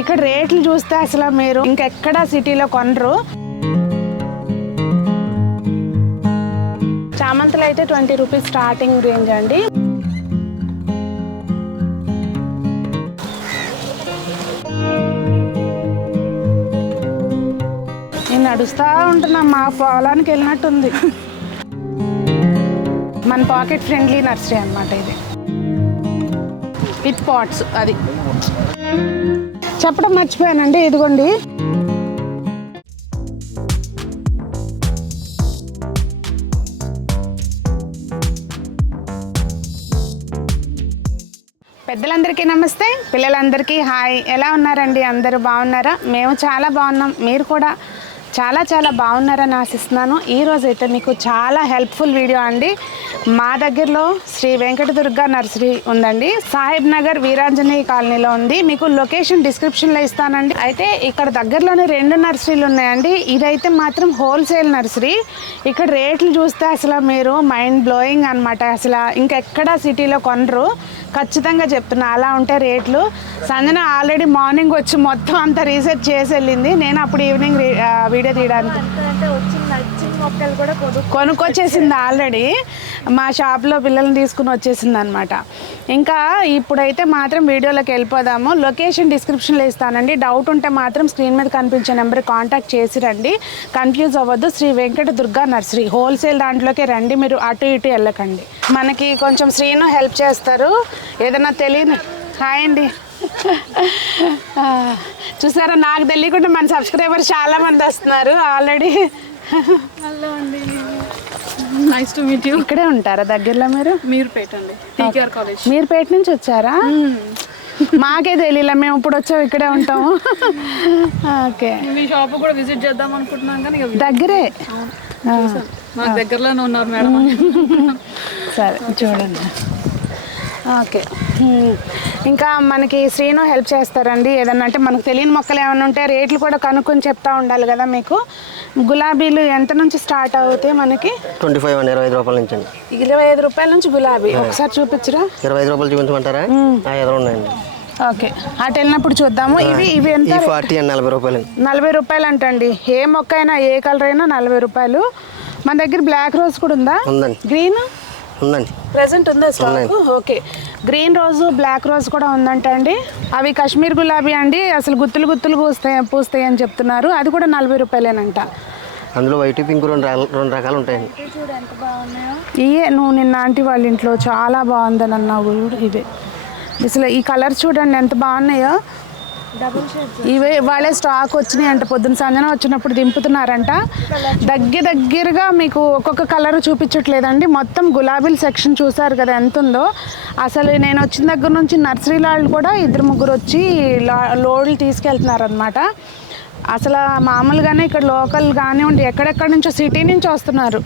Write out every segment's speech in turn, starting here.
ఇక్కడ రేట్లు చూస్తే అసలు మీరు ఇంకెక్కడ సిటీలో కొనరు. చామంతులు అయితే 20 రూపీస్ స్టార్టింగ్ రేంజ్ అండి. నేను నడుస్తూ ఉంటున్నా, మా పొలానికి వెళ్ళినట్టుంది. మన పాకెట్ ఫ్రెండ్లీ నర్సరీ అన్నమాట ఇది, విత్ పాట్స్. అది చెప్పడం మర్చిపోయానండి, ఇదిగోండి. పెద్దలందరికీ నమస్తే, పిల్లలందరికీ హాయ్. ఎలా ఉన్నారండి? అందరూ బాగున్నారా? మేము చాలా బాగున్నాం, మీరు కూడా చాలా చాలా బాగున్నారని ఆశిస్తున్నాను. ఈరోజు అయితే మీకు చాలా హెల్ప్ఫుల్ వీడియో అండి. మా దగ్గరలో శ్రీ వెంకటదుర్గ నర్సరీ ఉందండి, సాహిబ్ నగర్ వీరాంజనేయ కాలనీలో ఉంది. మీకు లొకేషన్ డిస్క్రిప్షన్లో ఇస్తానండి. అయితే ఇక్కడ దగ్గరలోనే 2 నర్సరీలు ఉన్నాయండి. ఇదైతే మాత్రం హోల్సేల్ నర్సరీ. ఇక్కడ రేట్లు చూస్తే అసలు మీరు మైండ్ బ్లోయింగ్ అనమాట. అసలు ఇంకెక్కడ సిటీలో కొనరు, ఖచ్చితంగా చెప్తున్నా. అలా ఉంటాయి రేట్లు. సంజన ఆల్రెడీ మార్నింగ్ వచ్చి మొత్తం అంతా రీసెర్చ్ చేసి వెళ్ళింది. నేను అప్పుడు ఈవినింగ్ వీడియో తీయడానికి కొనుక్కొచ్చేసింది ఆల్రెడీ. మా షాప్లో పిల్లల్ని తీసుకుని వచ్చేసింది అనమాట. ఇంకా ఇప్పుడైతే మాత్రం వీడియోలోకి వెళ్ళిపోదాము. లొకేషన్ డిస్క్రిప్షన్లో ఇస్తానండి. డౌట్ ఉంటే మాత్రం స్క్రీన్ మీద కనిపించే నెంబర్ కాంటాక్ట్ చేసి రండి. కన్ఫ్యూజ్ అవ్వద్దు. శ్రీ వెంకటదుర్గ నర్సరీ హోల్సేల్ దాంట్లోకి రండి, మీరు అటు ఇటు వెళ్ళకండి. మనకి కొంచెం శ్రీను హెల్ప్ చేస్తారు ఏదైనా తెలియని. హాయ్ అండి. చూసారా, నాకు తెలియకుండా మన సబ్స్క్రైబర్స్ చాలా మంది వస్తున్నారు ఆల్రెడీ. హలో అండి, నైస్ టు మీట్ యూ. ఇక్కడే ఉంటారా దగ్గరలో మీరు? మీర్పేట అండి, టీకేఆర్ కాలేజ్. మీర్పేట నుంచి వచ్చారా? మాకే తెలియలే, మేము ఇప్పుడు వచ్చాము, ఇక్కడే ఉంటాము. ఓకే, మీ షాప్ కూడా విజిట్ చేద్దాం అనుకుంటున్నాం కానీ దగ్గరే. మాకు దగ్గరలోనే ఉన్నారు మేడం. సరే చూడండి. ఓకే, ఇంకా మనకి శ్రీను హెల్ప్ చేస్తారండి. ఏదన్నా అంటే మనకు తెలియని మొక్కలు ఏమైనా ఉంటే రేట్లు కూడా కనుక్కొని చెప్తా ఉండాలి కదా మీకు. గులాబీలు ఎంత నుంచి స్టార్ట్ అవుతాయి మనకి? 25 రూపాయల నుంచి అండి. 25 రూపాయల నుంచి గులాబీ. ఒకసారి చూపించరా? 25 రూపాయలు చూపించమంటారా? ఎదురు ఉన్నాయండి. ఓకే, అటు వెళ్ళినప్పుడు చూద్దాము. ఇవి ఎంత? 40 అండి, 40 రూపాయలు. 40 రూపాయలు అంటండి. ఏ మొక్క అయినా ఏ కలర్ అయినా 40 రూపాయలు. మన దగ్గర బ్లాక్ రోజ్ కూడా ఉందా? ఉందండి. గ్రీన్ ఉందండి, ప్రెసెంట్ ఉందా స్టాక్? ఓకే, గ్రీన్ రోజు బ్లాక్ రోజ్ కూడా ఉందంట అండి. అవి కాశ్మీర్ గులాబీ అండి, అసలు గుత్తులు గుత్తులు పూస్తాయి అని చెప్తున్నారు. అది కూడా 40 రూపాయలేనంట. అందులో వైట్ పింక్ రెండు రకాలు ఉంటాయండి. ఇవే నువ్వు నిన్న ఆంటీ వాళ్ళ ఇంట్లో చాలా బాగుందని అన్నావు. ఇవే అసలు ఈ కలర్ చూడండి ఎంత బాగున్నాయో. ఇవే వాళ్ళే స్టాక్ వచ్చినాయి అంట. పొద్దున్న సంజన వచ్చినప్పుడు దింపుతున్నారంట. దగ్గరగా మీకు ఒక్కొక్క కలర్ చూపించట్లేదండి. మొత్తం గులాబీల సెక్షన్ చూసారు కదా ఎంత ఉందో. అసలు నేను వచ్చిన దగ్గర నుంచి నర్సరీ వాళ్ళు కూడా 2-3 వచ్చి లోడ్లు తీసుకెళ్తున్నారనమాట. అసలు మామూలుగానే ఇక్కడ లోకల్ కానివ్వండి, ఎక్కడెక్కడి నుంచో సిటీ నుంచి వస్తున్నారు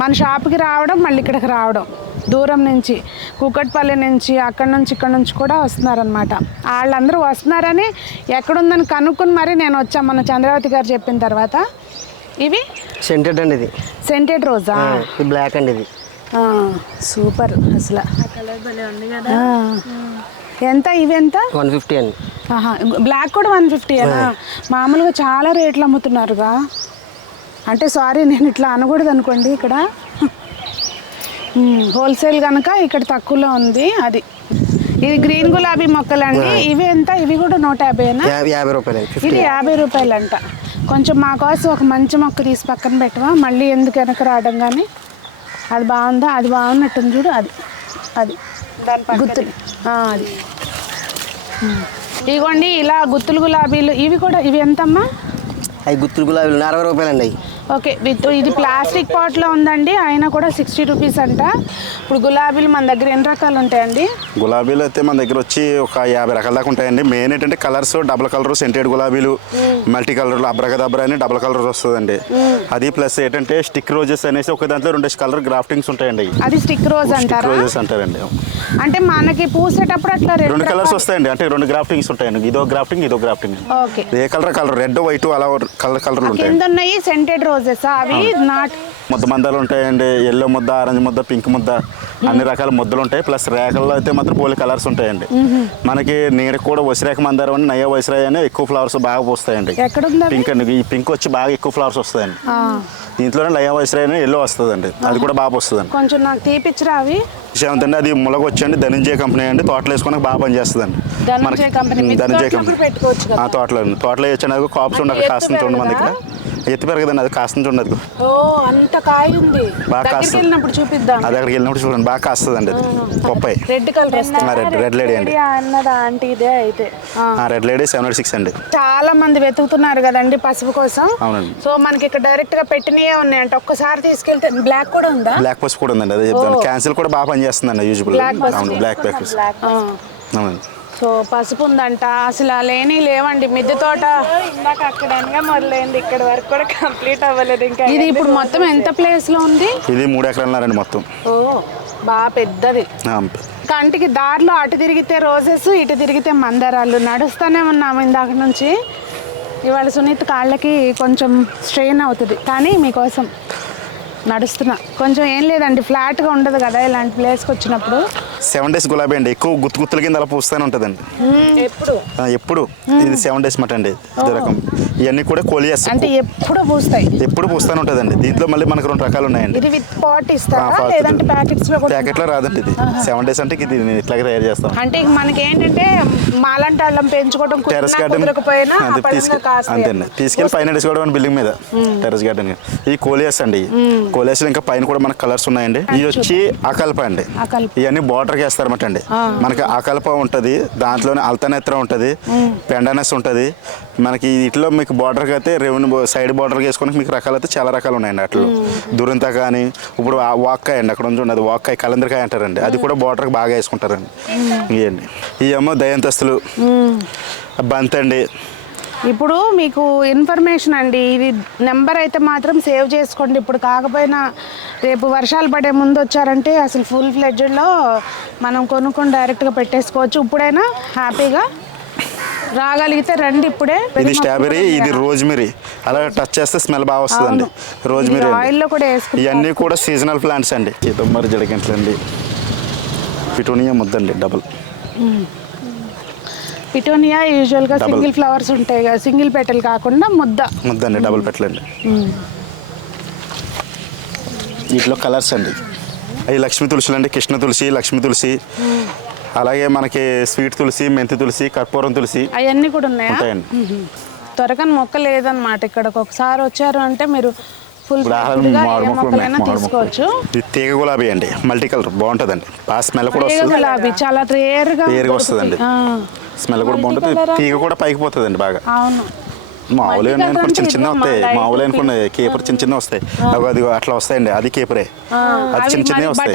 మన షాప్కి రావడం, మళ్ళీ ఇక్కడికి రావడం. దూరం నుంచి కూకట్పల్లి నుంచి అక్కడి నుంచి ఇక్కడ నుంచి కూడా వస్తున్నారనమాట. వాళ్ళందరూ వస్తున్నారని ఎక్కడుందని కనుక్కొని మరి నేను వచ్చాను మన చంద్రావతి గారు చెప్పిన తర్వాత. ఇవి సెంటెడ్ అండి, ఇది సెంటెడ్ రోజా? ఇది బ్లాక్ అండి. ఇది సూపర్. అసలు కలర్ భలే ఉంది కదా. ఎంత ఇవి ఎంత? 150 అండి. బ్లాక్ కూడా 150 అనా? మామూలుగా చాలా రేట్లు అమ్ముతున్నారుగా. అంటే సారీ, నేను ఇట్లా అనకూడదు అనుకోండి. ఇక్కడ హోల్సేల్ కనుక ఇక్కడ తక్కువలో ఉంది. అది ఇది గ్రీన్ గులాబీ మొక్కలండి. ఇవి ఎంత? ఇవి కూడా 150 50 రూపాయలు. ఇది 50 రూపాయలు అంట. కొంచెం మా కోసం ఒక మంచి మొక్క తీసి పక్కన పెట్టవా? మళ్ళీ ఎందుకు వెనక రావడం. కానీ అది బాగుందా? అది బాగున్నట్టుంది చూడు. అది గుత్తులు. అది ఇదిగోండి ఇలా గుత్తులు గులాబీలు. ఇవి ఎంతమ్మా? అవి గుత్తులు గులాబీలు 60 రూపాయలు అండి. ఓకే, ఇది ప్లాస్టిక్ పాట్లో ఉందండి. అయినా కూడా 60 రూపీస్ అంట. ఇప్పుడు గులాబీలు మన దగ్గర ఎన్ని రకాలు ఉంటాయండి? గులాబీలు అయితే మన దగ్గర వచ్చి ఒక 50 రకాల దాకా ఉంటాయండి. మెయిన్ ఏంటంటే కలర్స్ డబుల్ కలర్ సెంటెడ్ గులాబీలు, మల్టీ కలర్లు, అబ్రగదబ్ర అని డబుల్ కలర్ వస్తుందండి. అది ప్లస్ ఏంటంటే స్టిక్ రోజెస్ అనేసి ఒక దాంట్లో 2 కలర్ గ్రాఫ్టింగ్స్ ఉంటాయండి. అది స్టిక్ రోజ్ అంటారా? రోజెస్ అంటారండి. అంటే మనకి పూసేటప్పుడు అట్లా 2 కలర్స్ వస్తాయండి. అంటే 2 గ్రాఫ్టింగ్స్ ఉంటాయండి. ఇదో గ్రాఫ్టింగ్, ఇదో గ్రాఫ్టింగ్. ఓకే, ఏ కలర్ రెడ్ వైట్ అలా కలర్లు ఉంటాయి. కింద ఉన్నాయి సెంటెడ్ రోజెస్. అవి నాట్ ముద్ద మందాలు ఉంటాయండి. ఎల్లో ముద్ద, ఆరెంజ్ ముద్ద, పింక్ ముద్ద, అన్ని రకాల ముద్దలు ఉంటాయి. ప్లస్ రేఖల్లో అయితే మాత్రం పోలి కలర్స్ ఉంటాయండి. మనకి నీడకి కూడా వసిరేఖ మందారం అని నయ్య వసిరాయ అని ఎక్కువ ఫ్లవర్స్ బాగా పూస్తాయండి. ఎక్కడుంది పింక్ అండి, ఈ పింక్ వచ్చి బాగా ఎక్కువ ఫ్లవర్స్ వస్తాయండి. దీంట్లోనే లయ వసిరాయ అని ఎల్లో వస్తుందండి, అది కూడా బాగా వస్తుందండి. కొంచెం నాకు తీపిచ్చిరా అవి అండి. అది ములగొచ్చండి, ధనంజయ కంపెనీ అండి. తోటలో వేసుకుని బాగా పనిచేస్తుందండి. ధనంజయ కంపెనీ ధనంజయ కంపెనీ పెట్టుకోవచ్చు కదా. తోటలో వేయచ్చండి. అది కాప్స్ ఉండదు, కాస్తుంది చూడండి మన దగ్గర ఎత్తి పెరగదండి, అది కాస్తుంది ఉండదు. ఓ అంత కాయ ఉంది, బాగా కాస్తుంది. వెళ్ళినప్పుడు చూపిద్దాం. అది అక్కడికి వెళ్ళినప్పుడు చూడండి, బాగా కాస్తుంది అది పొప్పాయి. రెడ్ కలర్ రెడ్ లేడీ అండి. అన్నదా ఆంటీ ఇదే అయితే రెడ్ లేడీ 706 అండి. చాలా మంది వెతుకుతున్నారు కదండి పసుపు కోసం. అవునండి. సో మనకి ఇక్కడ డైరెక్ట్ గా పెట్టినవే ఉన్నాయంట. ఒక్కసారి తీసుకెళ్తే బ్లాక్ కూడా ఉందా? బ్లాక్ పసుపు కూడా ఉందండి, అదే చెప్తాను. క్యాన్సిల్ కూడా బాగా పనిచేస్తుందండి యూజువల్. Black packets. అవునండి. సో పసుపు ఉందంట. అసలు లేవండి మిద్దె తోట. ఇందాక అక్కడ అనగా మొదలైంది, ఇక్కడ వరకు కూడా కంప్లీట్ అవ్వలేదు ఇంకా. ఇది ఇప్పుడు మొత్తం ఎంత ప్లేస్ లో ఉంది? ఇది 3 ఎకరాలండి మొత్తం. ఓ బాగా పెద్దది. కంటికి దారిలో అటు తిరిగితే రోజెస్, ఇటు తిరిగితే మందారాలు. నడుస్తూనే ఉన్నాము ఇందాక నుంచి. ఇవాళ సునీత్ కాళ్ళకి కొంచెం స్ట్రెయిన్ అవుతుంది, కానీ మీకోసం నడుస్తున్నా. కొంచెం ఏం లేదండి, ఫ్లాట్గా ఉండదు కదా ఇలాంటి ప్లేస్కి వచ్చినప్పుడు. 7 days గులాబీ అండి, ఎక్కువ గుత్తుల కింద అలా పూస్తూనే ఉంటుందండి ఎప్పుడు. ఇది 7 days మాట అండి. ఇది రకం. ఇవన్నీ కూడా కోలియాస్ అంటే ఎప్పుడు పూస్తాయి, ఎప్పుడు పూస్తూనే ఉంటుందండి. దీంట్లో మళ్ళీ మనకు 2 రకాలు ఉన్నాయండి. ఇది విత్ పాట్ ఇస్తారా లేదంటే ప్యాకెట్స్ లో? ప్యాకెట్లో రాదండి ఇది. 7 days అంటే ఇది ఇట్లాగే తయారు చేస్తాం. అంటే మనకి ఏంటంటే మాలంటి అల్లం పెంచుకోవడం టెర్రస్ గార్డెన్ అంతేండి. తీసుకెళ్ళి పైన వేసుకోవడం బిల్డింగ్ మీద టెర్రస్ గార్డెన్. ఇది కోలియాస్ అండి. కోలియాస్ ఇంకా పైన కూడా మనకు కలర్స్ ఉన్నాయండి. ఇది వచ్చి అకల్ప అండి. ఇవన్నీ బార్డర్కి వేస్తారన్నమాట అండి. మనకి అకల్ప ఉంటుంది, దాంట్లోనే అల్తనేత్ర ఉంటుంది, పెండనస్ ఉంటుంది. మనకి ఇట్లో మీకు బార్డర్కి అయితే రెవెన్యూ సైడ్ బార్డర్కి వేసుకొని మీకు రకాలు అయితే చాలా రకాలు ఉన్నాయండి. అట్లా దురంత కానీ ఇప్పుడు వాక్కాయ అండి, అక్కడ ఉంది వాక్కాయ, కలందరికాయ అంటారండి. అది కూడా బార్డర్కి బాగా వేసుకుంటారండి. ఇవన్నీ ఇవేమో దయంతస్తులు, బంతండి. ఇప్పుడు మీకు ఇన్ఫర్మేషన్ అండి, ఇది నెంబర్ అయితే మాత్రం సేవ్ చేసుకోండి. ఇప్పుడు కాకపోయినా రేపు వర్షాలు పడే ముందు వచ్చారంటే అసలు ఫుల్ ఫ్లెడ్జ్డ్లో మనం కొనుక్కొని డైరెక్ట్గా పెట్టేసుకోవచ్చు. ఇప్పుడైనా హ్యాపీగా రాగలిగితే రండి ఇప్పుడే. ఇది స్ట్రాబెరీ, ఇది రోజ్మెరీ. అలా టచ్ చేస్తే స్మెల్ బాగా వస్తుందండి. రోజ్మెరీ ఆయిల్లో కూడా వేసుకుంటాం. ఇవన్నీ కూడా సీజనల్ ప్లాంట్స్ అండి. సీతమ్మరి జడగంటలు అండి. పిటోనియా ముద్దండి డబుల్. పిటోనియా యూజువల్గా సింగిల్ ఫ్లవర్స్ ఉంటాయి కదా, సింగిల్ పెటల్ కాకుండా ముద్దండి, డబుల్ పెటలండి. వీటిలో కలర్స్ అండి. అవి లక్ష్మీ తులసిలు అండి, కృష్ణ తులసి, లక్ష్మీ తులసి, అలాగే మనకి స్వీట్ తులసి, మెంతి తులసి, కర్పూరం తులసి, అవన్నీ కూడా ఉంటాయండి. త్వరగా మొక్క లేదనమాట ఇక్కడికి. ఒకసారి వచ్చారు అంటే మీరు ఫుల్ మొక్కలైనా తీసుకోవచ్చు. ఇది తీగ గులాబీ అండి, మల్టీ కలర్, బాగుంటుందండి. ఆ స్మెల్ కూడా వస్తుంది. గులాబీ చాలా రేర్గా వస్తుందండి. స్మెల్ కూడా బాగుంటుంది. తీగ కూడా పైకి పోతుందండి బాగా. అవును. మామూలు అనుకోండి చిన్న వస్తాయి, మామూలు అనుకోండి కేపర్ చిన్న వస్తాయి. అది అట్లా వస్తాయండి, అది కేపరే. అది చిన్నవి వస్తాయి.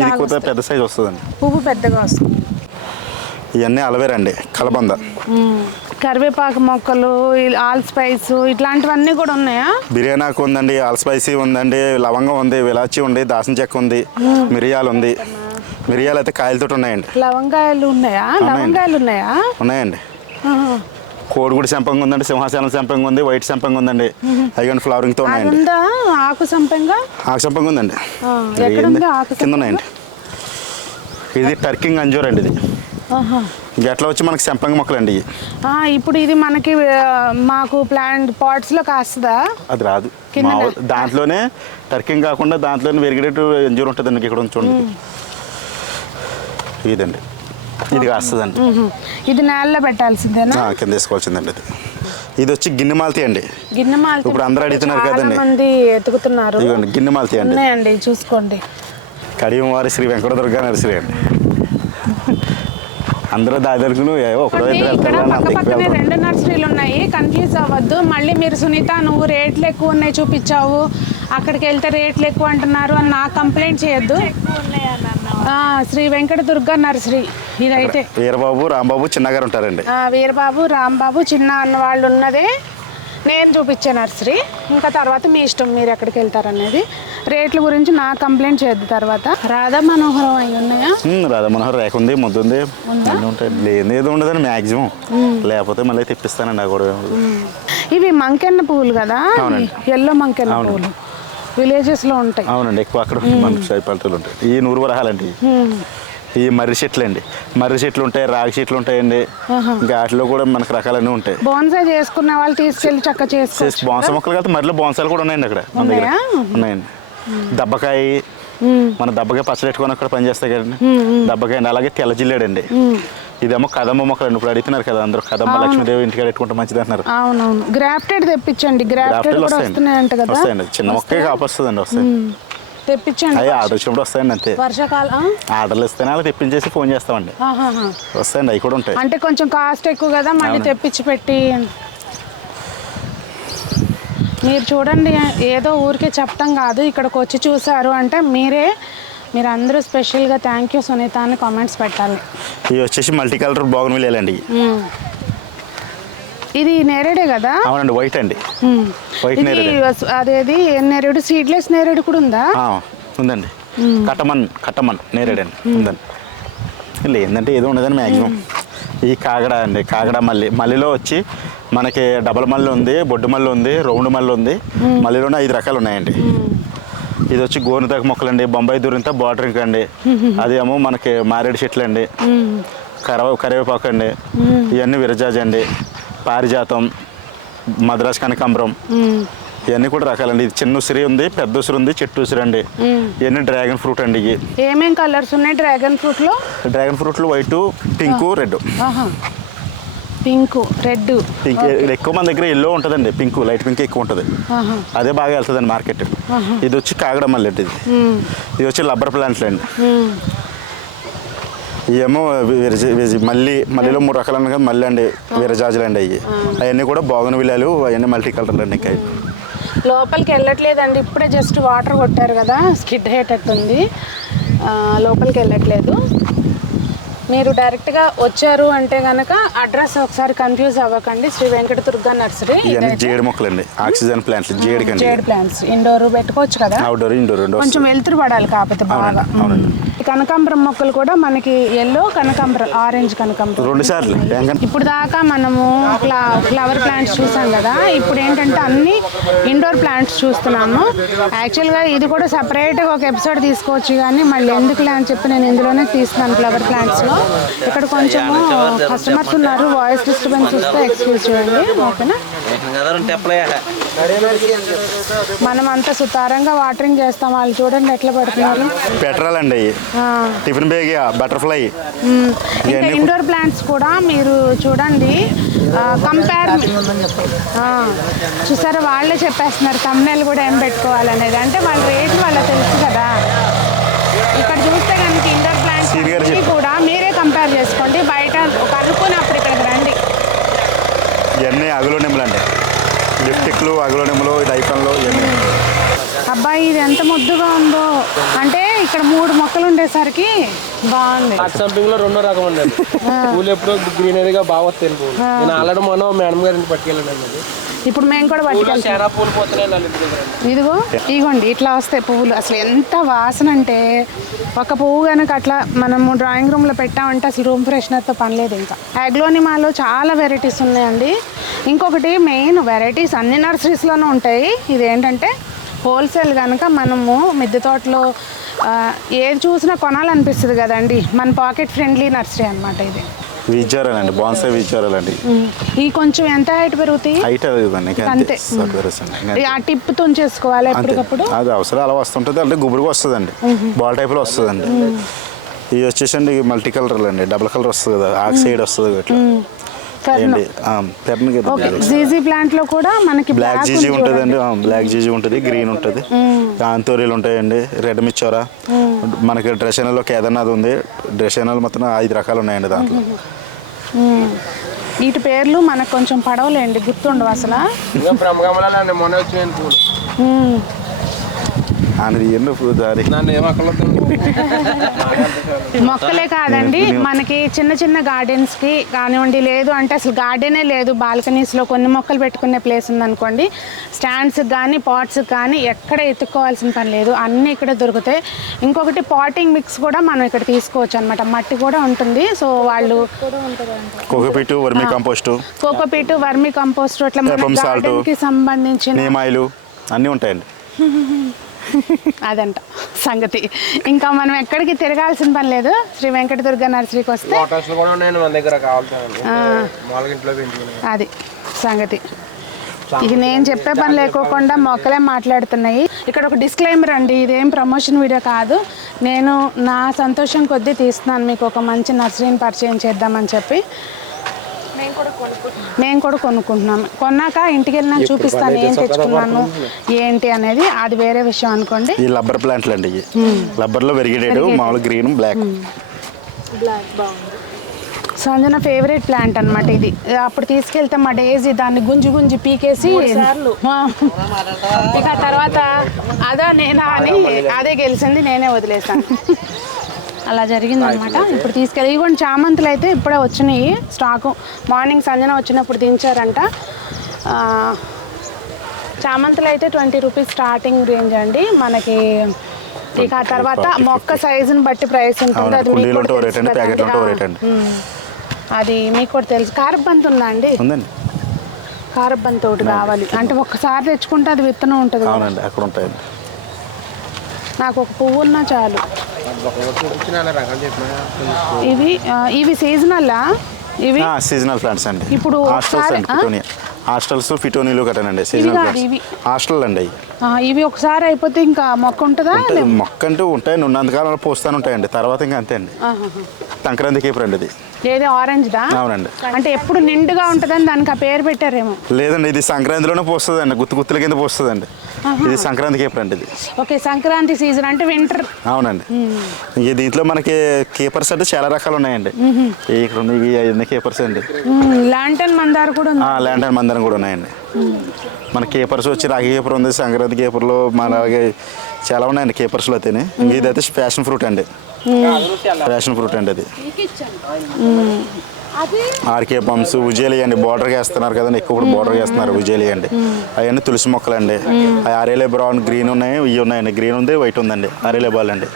ఇది కూడా పెద్ద సైజ్ వస్తుందండి, పువ్వు పెద్దగా వస్తుంది. ఇవన్నీ అలవేరా అండి, కలబంద, కరివేపాకు మొక్కలు, ఆల్ స్పైస్ ఇట్లాంటివన్నీ కూడా ఉన్నాయా? బిర్యానీ ఆకు ఉందండి, ఆల్ స్పైసీ ఉందండి, లవంగం ఉంది, విలాచి ఉంది, దాసిన చెక్క ఉంది, మిరియాలు ఉంది. మిరియాలు అయితే కాయలతో ఉన్నాయండి. లవంగాయలు ఉన్నాయా? లవంగాయలు ఉన్నాయా? ఉన్నాయండి. కోడిగుడి సంపంగి ఉందండి, సింహాచలం సంపంగి ఉంది, వైట్ సంపంగి ఉందండి. అవి ఫ్లవరింగ్ తో ఉన్నాయండి. ఆకు సంపంగా, ఆకు సంపంగి ఉందండి, కింద ఉన్నాయండి. ఇది టర్కింగ్ అంజూర్ అండి. ఇది ఎట్లా వచ్చి మనకి సంపంగి మొక్కలు అండి. ఇప్పుడు ఇది మనకి మాకు ప్లాంట్ పాట్స్ లో కాస్తుందా? అది రాదు, దాంట్లోనే టర్కింగ్ కాకుండా దాంట్లోనే వెరిగేటట్టు అంజూర్ ఉంటుందండి. ఇక్కడ చూడండి, ఇదండి, ఇది కాస్తుందండి. ఇది నేలలో పెట్టాల్సిందేనా? కింద వేసుకోవాల్సిందండి. ఇది వచ్చి గిన్నెమాలతి అండి. గిన్నెమాలతి ఇప్పుడు అందరూ అడుగుతున్నారు కదండి, మంది ఎత్తుకుతున్నారు. ఇదిగోండి గిన్నెమాలతి అండి, చూసుకోండి. కడియం వారి శ్రీ వెంకట దుర్గా నర్సరీ అండి. అందరూ దాదాపు ఇక్కడ పక్కనే 2 నర్సరీలు ఉన్నాయి, కన్ఫ్యూజ్ అవ్వద్దు. మళ్ళీ మీరు సునీత నువ్వు రేట్లు ఎక్కువ ఉన్నాయి చూపించావు, అక్కడికి వెళ్తే రేట్లు ఎక్కువ అంటున్నారు అని నాకు కంప్లైంట్ చేయొద్దు. శ్రీ వెంకట దుర్గా నర్సరీ ఇదైతే. వీరబాబు, రాంబాబు, చిన్నగారు ఉంటారండి. వీరబాబు, రాంబాబు, చిన్న అన్న వాళ్ళు ఉన్నదే నేను చూపించే నర్సరీ. ఇంకా తర్వాత మీ ఇష్టం, మీరు ఎక్కడికి వెళ్తారనేది. రేట్ల గురించి నాకు కంప్లైంట్ చేయద్దు. తర్వాత రాధా మనోహరం అవి ఉన్నాయా? రాధా మనోహరం రేఖ ఉంది, ముద్దు ఉంది, అన్నీ ఉంటాయి. లేదు ఏదో ఉండదండి మ్యాక్సిమం, లేకపోతే మళ్ళీ తెప్పిస్తానండి. కూడా ఇవి మంకెన్న పువ్వులు కదా, ఎల్లో మంకెన్న పువ్వులు. విలేజెస్లో ఉంటాయి. అవునండి, ఎక్కువ అక్కడ మన సైడ్ పల్లెటూళ్ళు ఉంటాయి. ఈ నూరు వరహాలండి, ఈ మర్రి చెట్లు అండి. మర్రి చెట్లు ఉంటాయి, రాగి చెట్లు ఉంటాయండి. ఇంకా వాటిలో కూడా మనకు రకాలన్నీ ఉంటాయి. బోన్సాయి చేసుకునే వాళ్ళు తీసుకెళ్ళి చక్క చేసుకోవచ్చు. బోన్సాయి మొక్కలు కాదు, మర్రిలో బోన్సాయిలు కూడా ఉన్నాయండి అక్కడ మన దగ్గర. ఉన్నాయండి. దబ్బకాయ, మన దబ్బకాయ పచ్చడి పెట్టుకొని అక్కడ పనిచేస్తాయి కదండి, దబ్బకాయ అండి. అలాగే తెల్ల జిల్లేడండి. ఇదేమో కదంబ మొక్కలు అండి. ఇప్పుడు అడుగుతున్నారు కదా అందరూ, కదంబ లక్ష్మీదేవి ఇంటికి పెట్టుకుంటే మంచిది అంటున్నారు. అవునవును, గ్రాఫ్టెడ్ తెప్పించండి. గ్రాఫ్టెడ్ కూడా వస్తున్నాయంట కదా. వస్తాయండి, చిన్న మొక్కే కాపొస్తుందండి. వస్తాయి, తెప్పించండి. అవి ఆర్డర్ వచ్చినప్పుడు వస్తాయండి అంతే. వర్షాకాలం ఆర్డర్లు ఇస్తేనే అలా తెప్పించేసి ఫోన్ చేస్తామండి. వస్తాయండి, అవి కూడా ఉంటాయి. అంటే కొంచెం కాస్ట్ ఎక్కువ కదా, మళ్ళీ తెప్పించి పెట్టి. మీరు చూడండి, ఏదో ఊరికే చెప్తాం కాదు, ఇక్కడికి వచ్చి చూసారు అంటే మీరు అందరూ స్పెషల్గా థ్యాంక్ యూ సునీత అని కామెంట్స్ పెట్టాలి. ఇవి వచ్చేసి మల్టీ కలర్ బోగన్విల్లియా అండి. ఇది నేరేడే కదా? అవునండి, వైట్ అండి. వైట్ నేరేడు. అదేది నేరేడు, సీడ్లెస్ నేరేడు కూడా ఉందా? ఉందండి. కట్టమన్ నేరేడు అండి ఉందండి. లేదంటే ఏదో ఉండదండి మ్యాక్సిమం. ఈ కాగడ అండి, కాగడ మల్లిలో వచ్చి మనకి డబల్ మల్లి ఉంది, బొడ్డు మల్లి ఉంది, రౌండ్ మల్లి ఉంది. మల్లిలోనే 5 రకాలు ఉన్నాయండి. ఇది వచ్చి గోనుతాకు మొక్కలండి, బొంబాయి దూరంతా బార్డరింగ్ అండి. అదేమో మనకి మారేడు చెట్లు అండి, కరివేపాకు అండి. ఇవన్నీ విరజాజి అండి, పారిజాతం, మద్రాస్ కనకాంబరం, ఇవన్నీ కూడా రకాలండి. ఇది చిన్న ఉసిరి ఉంది, పెద్ద ఉసిరి ఉంది, చెట్టు ఉసిరి అండి. ఇవన్నీ డ్రాగన్ ఫ్రూట్ అండి. ఇవి ఏమేం కలర్స్ ఉన్నాయి డ్రాగన్ ఫ్రూట్లో? డ్రాగన్ ఫ్రూట్లో white, pink, red. Pink, red. Pink ఎక్కువ మన దగ్గర ఎల్లో ఉంటుందండి, పింక్ లైట్ పింక్ ఎక్కువ ఉంటుంది, అదే బాగా వెళ్తుందండి మార్కెట్. ఇది వచ్చి కాగడ మల్లి అండి. ఇది వచ్చి రబ్బర్ ప్లాంట్లు అండి. ఇవేమో మల్లిలో 3 రకాలు అన్న కదా, మల్లి అండి, విరజాజులు అండి. అవి అవన్నీ కూడా బోగన్విల్లియాలు, అవన్నీ మల్టీ కలర్లు అండి. ఇంకా లోపలికి వెళ్ళట్లేదండి, ఇప్పుడే జస్ట్ వాటర్ కొట్టారు కదా, స్కిడ్ అయ్యేటట్టుంది. లోపలికి వెళ్ళట్లేదు. మీరు డైరెక్ట్గా వచ్చారు అంటే కనుక అడ్రస్ ఒకసారి కన్ఫ్యూజ్ అవ్వకండి. శ్రీ వెంకట దుర్గా నర్సరీ. జేడ్ మొక్కలండి, oxygen plants, jade plants. Indoor పెట్టుకోవచ్చు కదా, అవుట్డోర్ ఇండోర్ కొంచెం వెళ్తురు పడాలి కాకపోతే బాగా. కనకాంబరం మొక్కలు కూడా మనకి ఎల్లో కనకాంబరం, ఆరెంజ్ కనకాంబరం 2 సార్లు. ఇప్పుడు దాకా మనము ఫ్లవర్ ప్లాంట్స్ చూసాం కదా, ఇప్పుడు ఏంటంటే అన్ని ఇండోర్ ప్లాంట్స్ చూస్తున్నాము. యాక్చువల్గా ఇది కూడా సపరేట్గా ఒక ఎపిసోడ్ తీసుకోవచ్చు, కానీ మళ్ళీ ఎందుకులే అని చెప్పి నేను ఇందులోనే తీస్తున్నాను ఫ్లవర్ ప్లాంట్స్లో. ఇక్కడ కొంచెము కస్టమర్స్ ఉన్నారు, వాయిస్ డిస్టర్బెన్స్ వస్తే ఎక్స్క్యూజ్ చేయండి, ఓకేనా? మనం అంతా సుతారంగా వాటరింగ్ చేస్తాం, వాళ్ళు చూడండి ఎట్లా పడుతున్నారు. పెట్రోల్ అండి, టిఫిన్ బ్యాగ్, బటర్ఫ్లై. ఇంకా ఇండోర్ ప్లాంట్స్ కూడా మీరు చూడండి, కంపేర్ చూసారా, వాళ్ళే చెప్పేస్తున్నారు తమ్నెల్ కూడా ఏం పెట్టుకోవాలనేది. అంటే వాళ్ళ రేట్లు వాళ్ళకి తెలుసు కదా. ఇక్కడ చూస్తే కనుక ఇండోర్ ప్లాంట్స్ కూడా మీరే కంపేర్ చేసుకోండి, బయట ఒక అనుకున్నప్పుడు ఇక్కడికి రండి. ఇవన్నీ అగ్లోనిమ్లు అండి, లిప్టిక్లు, అగ్లోనిమ్లు, డైఫన్లు ఇవన్నీ. అబ్బాయి ఇది ఎంత ముద్దుగా ఉందో, అంటే ఇక్కడ 3 మొక్కలు ఉండేసరికి బాగుంది. సంపింగ్ లో 2వ రకం అండి. పూలు ఎప్పుడు గ్రీనరీగా బాగా వస్తాయి. నేను ఆల్రెడీ మొన్న మేడం గారిని పట్టుకెళ్ళాను. ఇప్పుడు మేము కూడా పట్టుకెళ్తాం. పూలు పోతున్నాయి. ఇదిగో ఇగోండి ఇట్లా వస్తాయి పువ్వులు. అసలు ఎంత వాసన అంటే, ఒక పువ్వు కనుక అట్లా మనము డ్రాయింగ్ రూమ్లో పెట్టామంటే అసలు రూమ్ ఫ్రెషనర్తో పని లేదు. ఇంకా అగ్లోనిమాలో చాలా వెరైటీస్ ఉన్నాయండి. ఇంకొకటి మెయిన్ వెరైటీస్ అన్ని నర్సరీస్లోనూ ఉంటాయి. ఇది ఏంటంటే హోల్సేల్ కనుక మనము మిద్దె తోటలో ఏది చూసినా కొనాలనిపిస్తుంది కదండి. మన పాకెట్ ఫ్రెండ్లీ నర్సరీ అనమాట ఇది. విజారాలండి, బాన్సాయి విజారాలండి. ఈ కొంచెం ఎంత హైట్ పెరుగుతాయి? హైట్ అంతే, ఆ టిప్ తుంచేసుకోవాలి ఎప్పటికప్పుడు. అది అవసరం అలా వస్తుంటుంది, అంటే గుబురుగా వస్తుందండి, బాల్ టైప్లో వస్తుందండి. ఇవి వచ్చేసండి మల్టీ కలర్లు అండి, డబుల్ కలర్ వస్తుంది కదా, ఆక్సైడ్ వస్తుంది ఇట్లా. జీజీ ప్లాంట్ లో కూడా మనకి బ్లాక్ జీజీ ఉంటుందండి, బ్లాక్ జీజీ ఉంటుంది, గ్రీన్ ఉంటుంది, ఆంతోరీలు ఉంటాయండి, రెడ్ మిచ్చోరా. మనకి డ్రెషనల్లో కేదార్నాథ్ ఉంది. డ్రెషనల్ మొత్తం 5 రకాలు ఉన్నాయండి దాంట్లో. వీటి పేర్లు మనకు కొంచెం పడవలేండి, గుర్తుండవు అసలు. మొక్కలే కాదండి, మనకి చిన్న చిన్న గార్డెన్స్ కి కానివ్వండి, లేదు అంటే అసలు గార్డెనే లేదు, బాల్కనీస్ లో కొన్ని మొక్కలు పెట్టుకునే ప్లేస్ ఉందనుకోండి, స్టాండ్స్ కానీ పాట్స్ కానీ ఎక్కడ ఎత్తుక్కోవాల్సిన పని లేదు, అన్నీ ఇక్కడ దొరుకుతాయి. ఇంకొకటి పాటింగ్ మిక్స్ కూడా మనం ఇక్కడ తీసుకోవచ్చు అనమాట, మట్టి కూడా ఉంటుంది. సో వాళ్ళు cocopeat, vermi compost, vermi compost అట్లా గార్డెన్ కి సంబంధించిన అన్నీ ఉంటాయండి. అదంట సంగతి. ఇంకా మనం ఎక్కడికి తిరగాల్సిన పని లేదు, శ్రీ వెంకట దుర్గా నర్సరీకి వస్తే లోటస్లు కూడా ఉన్నాయి మన దగ్గర కావాల్సిన మామూలుగా ఇంట్లో పెంచుకునే. అది సంగతి. ఇక నేను చెప్పే పని లేకోకుండా మొక్కలే మాట్లాడుతున్నాయి. ఇక్కడ ఒక డిస్క్లైమర్ అండి, ఇదేం ప్రమోషన్ వీడియో కాదు, నేను నా సంతోషం కొద్దీ తీస్తున్నాను మీకు ఒక మంచి నర్సరీని పరిచయం చేద్దామని చెప్పి. మేము కూడా కొనుక్కుంటున్నాము. కొన్నాక ఇంటికి వెళ్ళి నాకు చూపిస్తాను ఏం తెచ్చుకున్నాను ఏంటి అనేది, అది వేరే విషయం అనుకోండి. ఈ రబ్బర్ ప్లాంట్లు అండి, ఇవి రబ్బర్లో వెరిగేటెడ్ మామూలు green black. Sanjana favourite plant అనమాట ఇది. అప్పుడు తీసుకెళ్తే మా డేజీ దాన్ని గుంజి గుంజి పీకేసి ఇక తర్వాత అదా నేనా అని అదే గెలిచింది, నేనే వదిలేసాను. అలా జరిగిందనమాట. ఇప్పుడు తీసుకెళ్ళి ఇవ్వండి చామంతులు అయితే ఇప్పుడే వచ్చినాయి స్టాకు. మార్నింగ్ సంజన వచ్చినప్పుడు దించారంట. చామంతులు అయితే 20 రూపీస్ స్టార్టింగ్ రేంజ్ అండి మనకి. ఇక ఆ తర్వాత మొక్క సైజుని బట్టి ప్రైస్ ఉంటుంది, అది మీకు కూడా తెలుసు. కారబంతి ఉందా అండి? కారబంతి ఒకటి కావాలి అంటే ఒక్కసారి తెచ్చుకుంటే అది విత్తనం ఉంటుంది. నాకు ఒక పువ్వు ఉన్నా చాలు. ఇవి సీజనల్, ఇవి సీజనల్ ప్లాంట్స్ అండి. ఇప్పుడు హాస్టల్స్ ఫిటోనిలు కట్టనండి, సీజనల్ ప్లాంట్స్ హాస్టల్ అండి. ఇవి ఒకసారి అయిపోతే ఇంకా మొక్క ఉంటుందా? మొక్క అంటూ ఉంటాయండి, ఉన్నంతకాలంలో పోస్తాను ఉంటాయండి, తర్వాత ఇంకా అంతే అండి. సంక్రాంతికి రండి ఇది. ఏది ఆరెంజ్దా? అవునండి. అంటే ఎప్పుడు నిండుగా ఉంటుందని దానికి ఆ పేరు పెట్టారేమో. లేదండి, ఇది సంక్రాంతిలోనే పోస్తుందండి, గుత్తుల కింద పోస్తుందండి. ఇది సంక్రాంతికి రండి ఇది. ఓకే, సంక్రాంతి సీజన్ అంటే వింటర్. అవునండి. ఈ దీంట్లో మనకి కీపర్స్ అంటే చాలా రకాలు ఉన్నాయండి. ఇక్కడ ఇవి కీపర్స్ అండి. లాంటన్ మందార కూడా ఉంది. లాంటన్ మందారం కూడా ఉన్నాయండి. మన కీపర్స్ వచ్చి రాగి కీపర్ ఉంది, సంక్రాంతి కీపర్లో మన చాలా ఉన్నాయండి కీపర్స్లో అయితేనే. ఇదైతే ప్యాషన్ ఫ్రూట్ అండి, ప్యాషన్ ఫ్రూట్ అండి అది. ఆర్కే పంప్స్ ఉజేలి అండి, బోర్డర్కి వేస్తున్నారు కదండి, ఎక్కువ కూడా బోర్డర్కి వేస్తున్నారు ఉజేలి అండి. అవన్నీ తులసి మొక్కలు అండి. ఆరేలే బ్రౌన్ గ్రీన్ ఉన్నాయి, ఇవి ఉన్నాయండి, గ్రీన్ ఉంది వైట్ ఉందండి, ఆరేలే బాల్ అండి.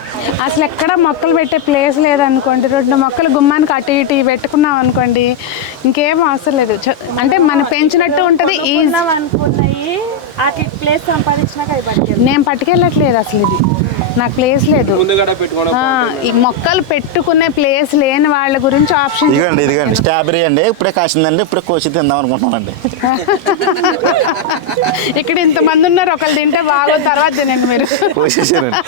అసలు ఎక్కడ మొక్కలు పెట్టే ప్లేస్ లేదనుకోండి, 2 మొక్కలు గుమ్మానికి అటు ఇటు పెట్టుకున్నాం అనుకోండి, ఇంకేం అవసరం లేదు. అంటే మనం పెంచినట్టు ఉంటుంది. నేను పట్టుకెళ్ళట్లేదు అసలు, ఇది నాకు ప్లేస్ లేదు. ఈ మొక్కలు పెట్టుకునే ప్లేస్ లేని వాళ్ళ గురించి ఆప్షన్. ఇదిగండి స్ట్రాబెరీ అండి, ఇప్పుడే కాసిందండి, ఇప్పుడే కోసి తిందాం అనుకుంటున్నానండి. ఇక్కడ ఇంతమంది ఉన్నారు, ఒకళ్ళు తింటే బాగా, తర్వాత తినండి మీరు. కోసేసానండి.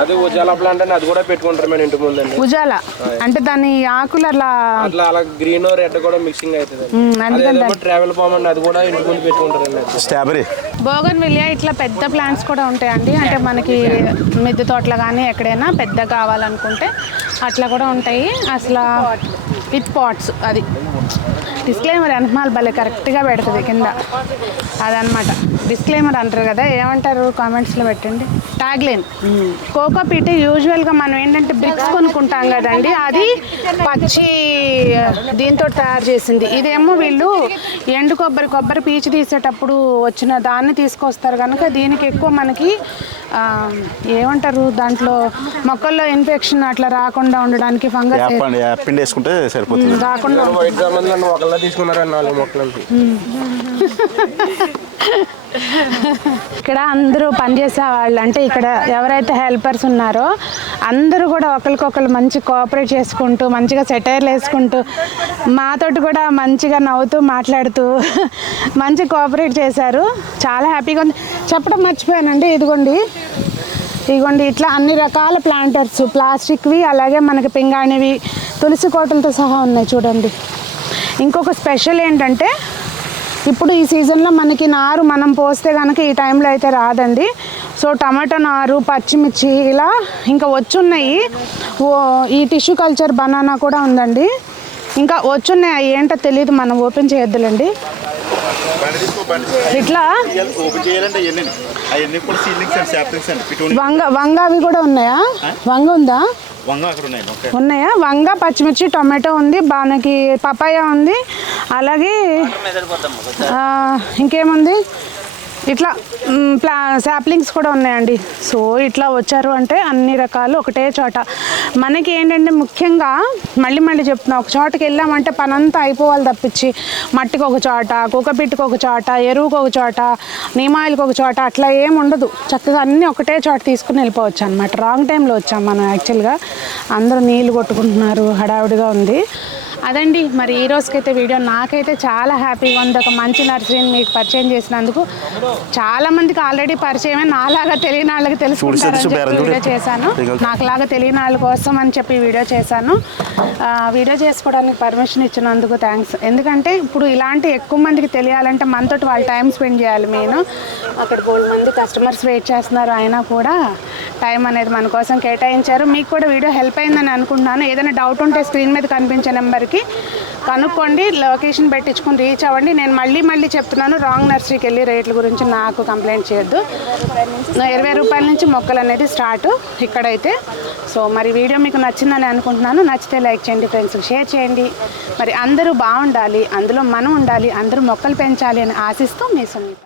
అది ఉజాలా ప్లాంట్ అని అది కూడా పెట్టుకుంటారు మన ఇంటి ముందండి. ఉజాలా అంటే దాని ఆకులు అలా గ్రీన్ రెడ్ కూడా మిక్సింగ్ అవుతుంది. ట్రావెల్ పామ్ అండి, అది కూడా ఇంటి ముందు పెట్టుకుంటారు. స్ట్రాబెరీ, బోగన్విలియా ఇట్లా పెద్ద ప్లాంట్స్ కూడా ఉంటాయండి. అంటే మనకి మిద్దె తోటలో కానీ ఎక్కడైనా పెద్ద కావాలనుకుంటే అట్లా కూడా ఉంటాయి. అసలు విత్ పాట్స్, అది డిస్క్లైమర్ వెనకమాల భలే కరెక్ట్గా పెడుతుంది కింద, అదనమాట డిస్క్లైమర్ అంటారు కదా, ఏమంటారు కామెంట్స్లో పెట్టండి. ట్యాగ్లైన్. కోకో పీట్ యూజువల్గా మనం ఏంటంటే బ్రిక్స్ కొనుక్కుంటాం కదండి, అది పచ్చి దీంతో తయారు చేసింది. ఇదేమో వీళ్ళు ఎండు కొబ్బరి పీచు తీసేటప్పుడు వచ్చిన దాన్ని తీసుకొస్తారు కనుక దీనికి ఎక్కువ మనకి ఏమంటారు దాంట్లో మొక్కల్లో ఇన్ఫెక్షన్ అట్లా రాకుండా ఉండడానికి ఫంగస్ వేసుకుంటే సరిపోతుంది, రాకుండా. ఇక్కడ అందరూ పనిచేసే వాళ్ళు అంటే ఇక్కడ ఎవరైతే హెల్పర్స్ ఉన్నారో అందరూ కూడా ఒకరికొకరు మంచి కోఆపరేట్ చేసుకుంటూ మంచిగా సెటైర్లు వేసుకుంటూ మాతోటి కూడా మంచిగా నవ్వుతూ మాట్లాడుతూ మంచి కోఆపరేట్ చేశారు. చాలా హ్యాపీగా ఉంది. చెప్పడం మర్చిపోయానండి, ఇదిగోండి ఇట్లా అన్ని రకాల ప్లాంటర్స్, ప్లాస్టిక్వి అలాగే మనకి పింగాణివి తులసి కోటలతో సహా ఉన్నాయి చూడండి. ఇంకొక స్పెషల్ ఏంటంటే ఇప్పుడు ఈ సీజన్లో మనకి నారు మనం పోస్తే కనుక ఈ టైంలో అయితే రాదండి. సో టమాటో నారు, పచ్చిమిర్చి ఇలా ఇంకా వచ్చున్నాయి. ఈ టిష్యూ కల్చర్ బనానా కూడా ఉందండి. ఇంకా వచ్చున్నాయి, ఏంటో తెలియదు, మనం ఓపెన్ చేయొద్దులండి. ఇట్లా వంగ అవి కూడా ఉన్నాయా? వంగ ఉందా? ఉన్నాయా? వంగ, పచ్చిమిర్చి, టొమాటో ఉంది, మనకి పపాయ ఉంది, అలాగే ఇంకేముంది ఇట్లా శాప్లింగ్స్ కూడా ఉన్నాయండి. సో ఇట్లా వచ్చారు అంటే అన్ని రకాలు ఒకటే చోట. మనకి ఏంటంటే ముఖ్యంగా మళ్ళీ చెప్తున్నా, ఒక చోటకి వెళ్ళామంటే పనంతా అయిపోవాలి తప్పించి మట్టికి ఒక చోట, కుక్కపిట్టుకు ఒక చోట, ఎరువుకి ఒక చోట, నీమాయిలకి ఒక చోట అట్లా ఏం ఉండదు. చక్కగా అన్నీ ఒకటే చోట తీసుకుని వెళ్ళిపోవచ్చు అనమాట. రాంగ్ టైంలో వచ్చాం మనం యాక్చువల్గా. అందరూ నీళ్ళు కొట్టుకుంటున్నారు, హడావుడిగా ఉంది. అదండి మరి ఈ రోజుకైతే వీడియో నాకైతే చాలా హ్యాపీగా ఉంది. ఒక మంచి నర్సరీని మీకు పరిచయం చేసినందుకు. చాలా మందికి ఆల్రెడీ పరిచయమే, నాలాగా తెలియని వాళ్ళకి తెలుసుకుంటారని చెప్పి వీడియో చేశాను. నాకులాగా తెలియని వాళ్ళ కోసం అని చెప్పి వీడియో చేశాను. వీడియో చేసుకోవడానికి పర్మిషన్ ఇచ్చినందుకు థ్యాంక్స్. ఎందుకంటే ఇప్పుడు ఇలాంటి ఎక్కువ మందికి తెలియాలంటే మనతోటి వాళ్ళు టైం స్పెండ్ చేయాలి. మెయిన్ అక్కడ 4 మంది కస్టమర్స్ వెయిట్ చేస్తున్నారు, అయినా కూడా టైం అనేది మన కోసం కేటాయించారు. మీకు కూడా వీడియో హెల్ప్ అయిందని అనుకుంటున్నాను. ఏదైనా డౌట్ ఉంటే స్క్రీన్ మీద కనిపించే నెంబర్కి కనుక్కోండి, లొకేషన్ పెట్టించుకుని రీచ్ అవ్వండి. నేను మళ్ళీ చెప్తున్నాను, రాంగ్ నర్సరీకి వెళ్ళి రేట్ల గురించి నాకు కంప్లైంట్ చేయొద్దు. 20 రూపాయల నుంచి మొక్కలు అనేది స్టార్ట్ ఇక్కడైతే. సో మరి వీడియో మీకు నచ్చిందని అనుకుంటున్నాను. నచ్చితే లైక్ చేయండి, ఫ్రెండ్స్కి షేర్ చేయండి. మరి అందరూ బాగుండాలి, అందులో మనం ఉండాలి, అందరూ మొక్కలు పెంచాలి అని ఆశిస్తూ మీ సునీత.